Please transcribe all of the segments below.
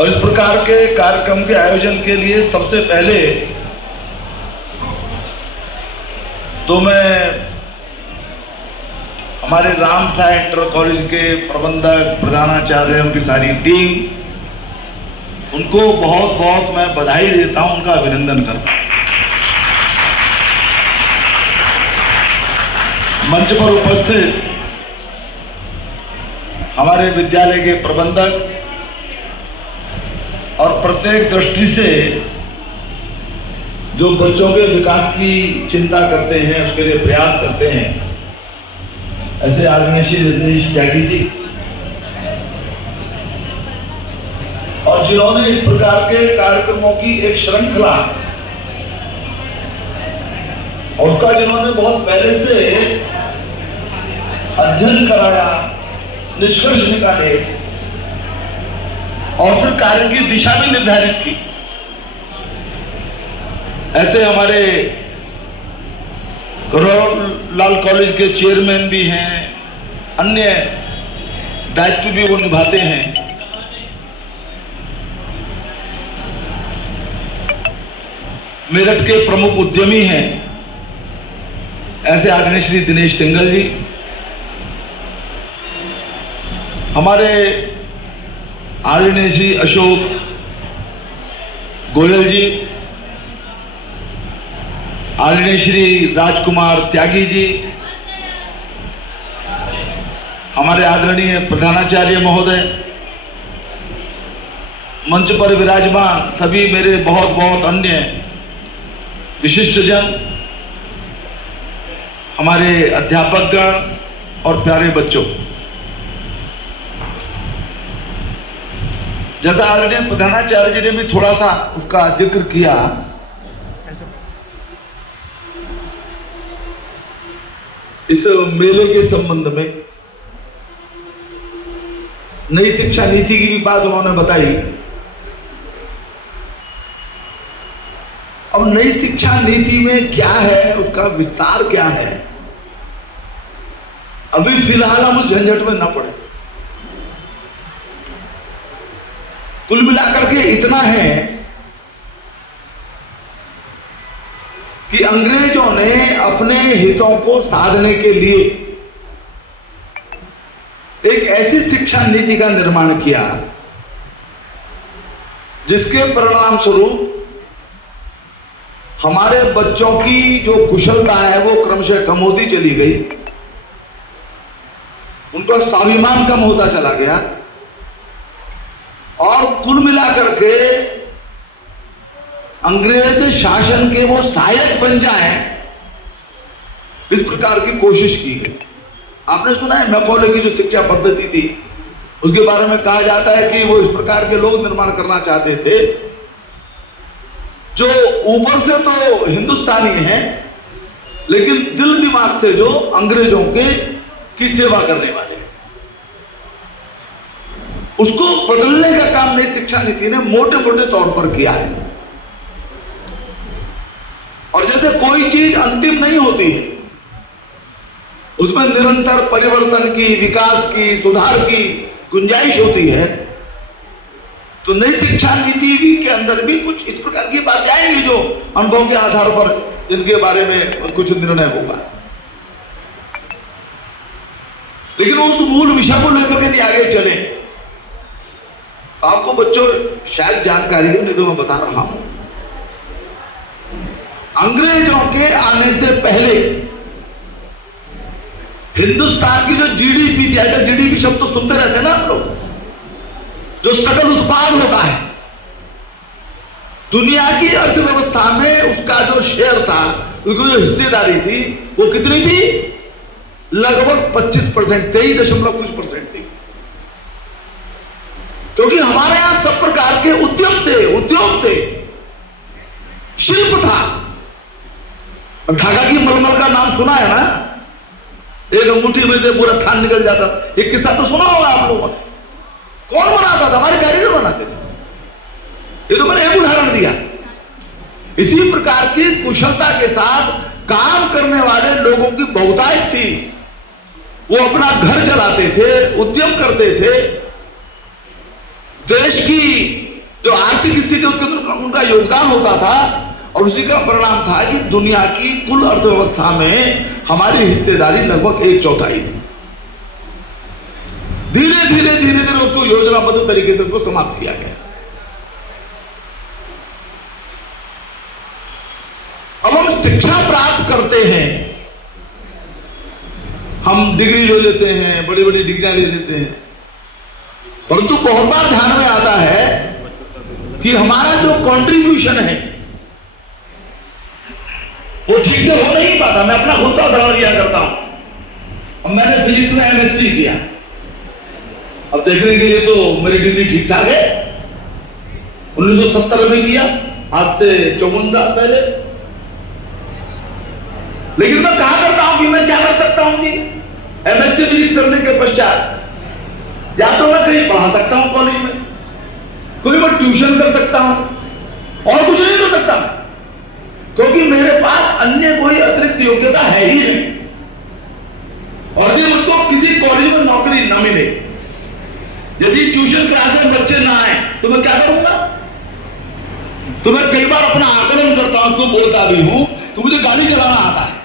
और इस प्रकार के कार्यक्रम के आयोजन के लिए सबसे पहले तो मैं हमारे रामसाई इंटर कॉलेज के प्रबंधक, प्रधानाचार्य, उनकी सारी टीम, उनको बहुत बहुत मैं बधाई देता हूं, उनका अभिनंदन करता हूं। मंच पर उपस्थित हमारे विद्यालय के प्रबंधक और प्रत्येक दृष्टि से जो बच्चों के विकास की चिंता करते हैं, उसके लिए प्रयास करते हैं, ऐसे आदरणीय श्री रजनीश त्यागी जी, और जिन्होंने इस प्रकार के कार्यक्रमों की एक श्रृंखला और उसका जिन्होंने बहुत पहले से अध्ययन कराया, निष्कर्ष निकाले और फिर कार्य की दिशा भी निर्धारित की, ऐसे हमारे करोड़लाल कॉलेज के चेयरमैन भी हैं, अन्य दायित्व भी वो निभाते हैं। मेरठ के प्रमुख उद्यमी हैं, ऐसे आदरणीय श्री दिनेश सिंघल जी, हमारे आदरणीय श्री अशोक गोयल जी, आदरणीय श्री राजकुमार त्यागी जी, हमारे आदरणीय प्रधानाचार्य महोदय, मंच पर विराजमान सभी मेरे बहुत बहुत अन्य विशिष्ट जन, हमारे अध्यापकगण और प्यारे बच्चों, जैसा आदरणीय प्रधानाचार्य जी ने भी थोड़ा सा उसका जिक्र किया, इस मेले के संबंध में नई शिक्षा नीति की भी बात उन्होंने बताई। अब नई शिक्षा नीति में क्या है, उसका विस्तार क्या है, अभी फिलहाल हम उस झंझट में न पड़े। कुल मिलाकर के इतना है कि अंग्रेजों ने अपने हितों को साधने के लिए एक ऐसी शिक्षा नीति का निर्माण किया जिसके परिणाम स्वरूप हमारे बच्चों की जो कुशलता है वो क्रमशः कम होती चली गई, उनका स्वाभिमान कम होता चला गया और कुल मिलाकर के अंग्रेज शासन के वो सहायक बन जाएं, इस प्रकार की कोशिश की है। आपने सुना है मैकॉले की जो शिक्षा पद्धति थी, उसके बारे में कहा जाता है कि वो इस प्रकार के लोग निर्माण करना चाहते थे जो ऊपर से तो हिंदुस्तानी हैं लेकिन दिल दिमाग से जो अंग्रेजों की सेवा करने वाले, उसको बदलने का काम नई शिक्षा नीति ने मोटे मोटे तौर पर किया है। और जैसे कोई चीज अंतिम नहीं होती है, उसमें निरंतर परिवर्तन की, विकास की, सुधार की गुंजाइश होती है, तो नई शिक्षा नीति भी के अंदर भी कुछ इस प्रकार की बातें आएंगी जो अनुभव के आधार पर जिनके बारे में कुछ निर्णय होगा। लेकिन उस मूल विषय को लेकर यदि आगे चले, आपको बच्चों शायद जानकारी है, नहीं तो मैं बता रहा हूं, अंग्रेजों के आने से पहले हिंदुस्तान की जो जीडीपी थी, अगर जीडीपी शब्द तो सुनते रहते हैं ना आप लोग, जो सकल उत्पाद होता है दुनिया की अर्थव्यवस्था में, उसका जो शेयर था, उसकी जो हिस्सेदारी थी, वो कितनी थी? लगभग 25%, 23.कुछ% थी। क्योंकि हमारे यहां सब प्रकार के उद्योग थे, शिल्प था। ढाका की मलमल का नाम सुना है ना, एक अंगूठी में से पूरा थान निकल जाता, एक किस्सा तो सुना होगा आप लोगों ने। कौन बनाता था? हमारे कारीगर बनाते थे। ये तो मैंने एक उदाहरण दिया। इसी प्रकार की कुशलता के साथ काम करने वाले लोगों की बहुतायत थी। वो अपना घर चलाते थे, उद्यम करते थे, देश की आर्थिक स्थिति उसके अंदर उनका योगदान होता था, और उसी का परिणाम था कि दुनिया की कुल अर्थव्यवस्था में हमारी हिस्सेदारी लगभग 1/4 थी। धीरे धीरे धीरे धीरे उसको योजनाबद्ध तरीके से उसको समाप्त किया गया। अब हम शिक्षा प्राप्त करते हैं, हम डिग्री ले लेते हैं, बड़ी बड़ी डिग्रियां ले लेते हैं, परंतु बहुत बार ध्यान में आता है कि हमारा जो कंट्रीब्यूशन है वो ठीक से हो नहीं पाता। मैं अपना खुद का उदाहरण दिया करता हूं। अब मैंने फिजिक्स में एमएससी किया, अब देखने के लिए तो मेरी डिग्री ठीक ठाक है। 1970 में किया, आज से 54 साल पहले। लेकिन मैं कहा करता हूं कि मैं क्या कर सकता हूं जी एमएससी फिजिक्स करने के पश्चात? या तो मैं कहीं पढ़ा सकता हूं कॉलेज में, कोई मैं ट्यूशन कर सकता हूं, और कुछ नहीं कर सकता मैं, क्योंकि मेरे पास अन्य कोई अतिरिक्त योग्यता है ही नहीं। और यदि मुझको किसी कॉलेज में नौकरी न मिले, यदि ट्यूशन क्लास में बच्चे ना आए, तो मैं क्या करूंगा? तो मैं कई बार अपना आकलन करता हूं, तो बोलता भी हूं कि मुझे गाड़ी चलाना आता है।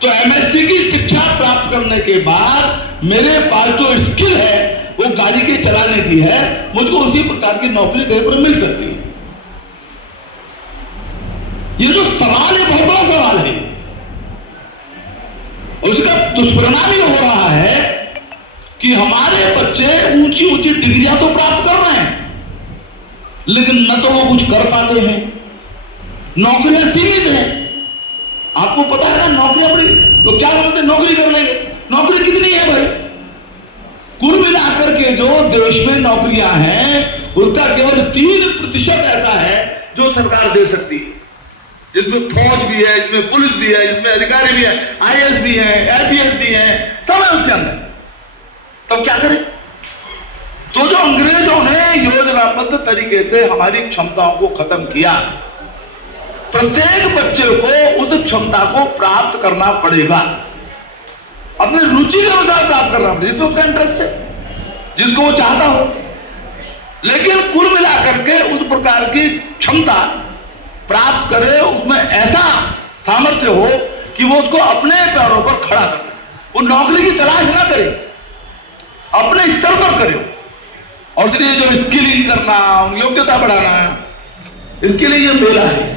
तो एमएससी की शिक्षा प्राप्त करने के बाद मेरे पास जो स्किल है वो गाड़ी के चलाने की है, मुझको उसी प्रकार की नौकरी कहीं पर मिल सकती है। ये जो सवाल है बहुत बड़ा सवाल है। उसका दुष्परिणाम ये हो रहा है कि हमारे बच्चे ऊंची ऊंची डिग्रियां तो प्राप्त कर रहे हैं, लेकिन न तो वो कुछ कर पाते हैं, नौकरियां सीमित हैं। आपको पता है ना, नौकरियां बड़ी, तो क्या समझते हैं नौकरी कर लेंगे? नौकरी कितनी है भाई? कुल मिलाकर के जो देश में नौकरियां हैं उसका केवल 3% ऐसा है जो सरकार दे सकती है, जिसमें फौज भी है, जिसमें पुलिस भी है, जिसमें अधिकारी भी है, आईएएस भी है, एपीएस भी है, सब है उसके अंदर। तब क्या करें? तो जो अंग्रेजों ने योजनाबद्ध तरीके से हमारी क्षमताओं को खत्म किया, प्रत्येक बच्चे को उस क्षमता को प्राप्त करना पड़ेगा, अपनी रुचि के अनुसार प्राप्त करना पड़ेगा, जिसमें उसका इंटरेस्ट है, जिसको वो चाहता हो। लेकिन कुल मिलाकर के उस प्रकार की क्षमता प्राप्त करे, उसमें ऐसा सामर्थ्य हो कि वो उसको अपने पैरों पर खड़ा कर सके। वो नौकरी की तलाश ना करे, अपने स्तर पर करे। और इसलिए जो स्किलिंग करना, योग्यता बढ़ाना है, इसके लिए ये मेला है।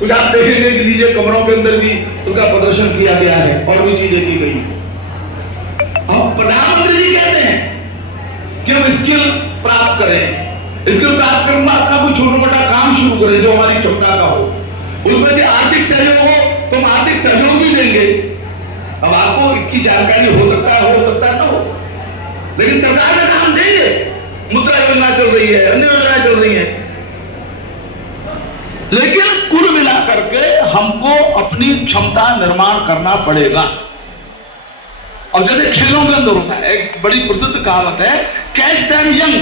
कुछ आप देखेंगे कि नीचे कमरों के अंदर भी उसका प्रदर्शन किया गया है और भी चीजें की गई। अब प्रधानमंत्री जी कहते हैं कि हम स्किल प्राप्त करें, स्किल प्राप्त करने में अपना कोई छोटा मोटा काम शुरू करें जो हमारी क्षमता का हो, उसमें यदि आर्थिक सहयोग हो तो हम आर्थिक सहयोग भी देंगे। अब आपको इसकी जानकारी हो सकता है ना हो, लेकिन सरकार का काम देंगे। मुद्रा योजना चल रही है, अन्य योजनाएं चल रही हैं, लेकिन कुल मिलाकर के हमको अपनी क्षमता निर्माण करना पड़ेगा। और जैसे खेलों के अंदर होता है, एक बड़ी प्रसिद्ध कहावत है, कैच देम यंग,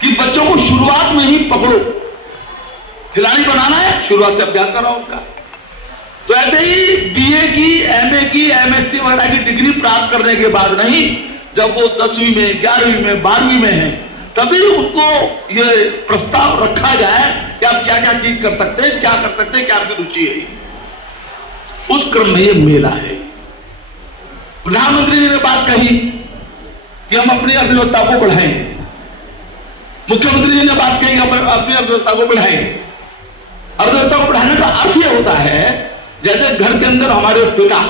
कि बच्चों को शुरुआत में ही पकड़ो। खिलाड़ी बनाना है, शुरुआत से अभ्यास कराओ उसका। तो ऐसे ही बीए की, एमए की, एमएससी वगैरह की डिग्री प्राप्त करने के बाद नहीं, जब वो 10वीं में, 11वीं में, 12वीं में है, तभी उनको ये प्रस्ताव रखा जाए कि आप क्या क्या चीज कर सकते हैं, क्या कर सकते हैं, क्या आपकी रुचि है। उस क्रम में ये मेला है। प्रधानमंत्री जी ने बात कही कि हम अपनी अर्थव्यवस्था को बढ़ाएंगे, मुख्यमंत्री जी ने बात कही कि हम अपनी अर्थव्यवस्था को बढ़ाएंगे। अर्थव्यवस्था को बढ़ाने का अर्थ यह होता है, जैसे घर के अंदर हमारे पिता,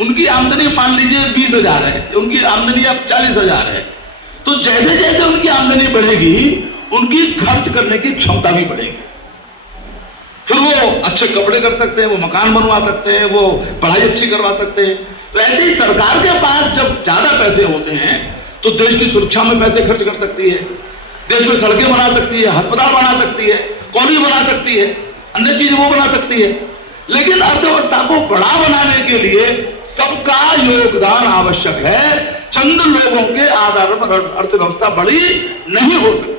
उनकी आमदनी मान लीजिए 20,000 है, उनकी आमदनी अब 40,000 है, तो जैसे जैसे उनकी आमदनी बढ़ेगी उनकी खर्च करने की क्षमता भी बढ़ेगी। फिर वो अच्छे कपड़े कर सकते हैं, वो मकान बनवा सकते हैं, वो पढ़ाई अच्छी करवा सकते हैं। तो ऐसे ही सरकार के पास जब ज्यादा पैसे होते हैं तो देश की सुरक्षा में पैसे खर्च कर सकती है, देश में सड़कें बना सकती है, अस्पताल बना सकती है, कॉलेज बना सकती है, अन्य चीजें वो बना सकती है। लेकिन अर्थव्यवस्था को बड़ा बनाने के लिए सबका योगदान आवश्यक है। चंद लोगों के आधार पर अर्थव्यवस्था बड़ी नहीं हो सकती।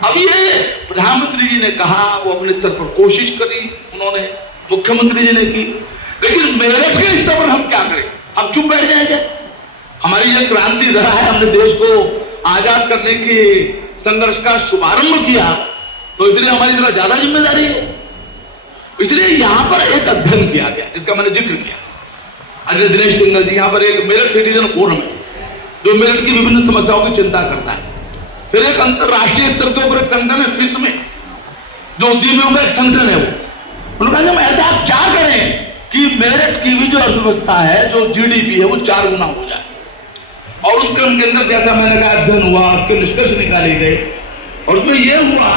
अब ये प्रधानमंत्री जी ने कहा, वो अपने स्तर पर कोशिश करी, उन्होंने, मुख्यमंत्री जी ने की, लेकिन मेरठ के स्तर पर हम क्या करें? हम चुप बैठ जाएंगे? हमारी ये क्रांति धरा है, हमने देश को आजाद करने के संघर्ष का शुभारंभ किया, तो इसलिए हमारी तरह ज्यादा जिम्मेदारी है। इसलिए यहां पर एक अध्ययन किया गया जिसका मैंने जिक्र किया। आचार्य दिनेश टिंगल जी, यहाँ पर एक मेरठ सिटीजन फोरम है जो मेरठ की विभिन्न समस्याओं की चिंता करता है। फिर एक अंतरराष्ट्रीय स्तर के ऊपर एक संगठन है फिस में, जो उद्यमियों का एक संगठन है। वो उन्होंने कहा हम ऐसा आप क्या करें कि मेरठ की भी जो अर्थव्यवस्था है, जो जीडीपी है, वो 4 गुना हो जाए। और उस क्रम के अंदर जैसा मैंने कहा अध्ययन हुआ, उसके निष्कर्ष निकाले गए और उसमें यह हुआ,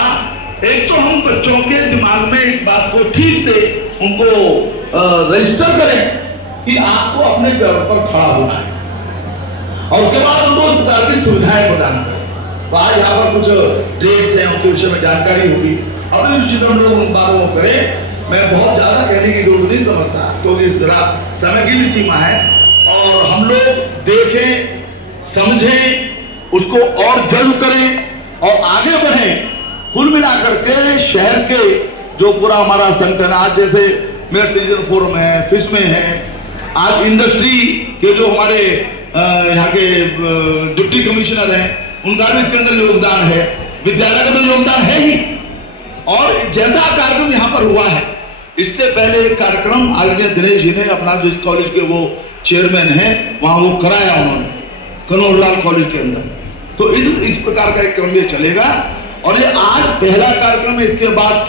एक तो हम बच्चों के दिमाग में इस बात को ठीक से उनको रजिस्टर करें कि आपको अपने पैरों पर खड़ा होना है, और उसके बाद उनको उस प्रकार की सुविधाएं प्रदान करें। तो आज यहाँ पर कुछ ट्रेड्स हैं, उनके विषय में जानकारी होगी, अपनी रुचि से हम लोग उन बातों को करें। मैं बहुत ज्यादा कहने की जरूरत नहीं समझता, क्योंकि जरा समय की भी सीमा है, और हम लोग देखें, समझें, उसको और जल्द करें और आगे बढ़ें। कुल मिलाकर के शहर के जो पूरा हमारा संगठन, आज जैसे मेरठ सिटीजन फोरम है, फिस में है, आज इंडस्ट्री के जो हमारे यहाँ के डिप्टी कमिश्नर हैं, उनका भी इसके अंदर योगदान है, विद्यालय का तो योगदान है ही। और जैसा कार्यक्रम यहाँ पर हुआ है, इससे पहले एक कार्यक्रम आदरणीय दिनेश जी ने अपना जो इस कॉलेज के वो चेयरमैन हैं, वहाँ वो कराया उन्होंने कनौरलाल कॉलेज के अंदर। तो इस प्रकार का एक क्रम ये चलेगा, और ये आज पहला कार्यक्रम है। इसके बाद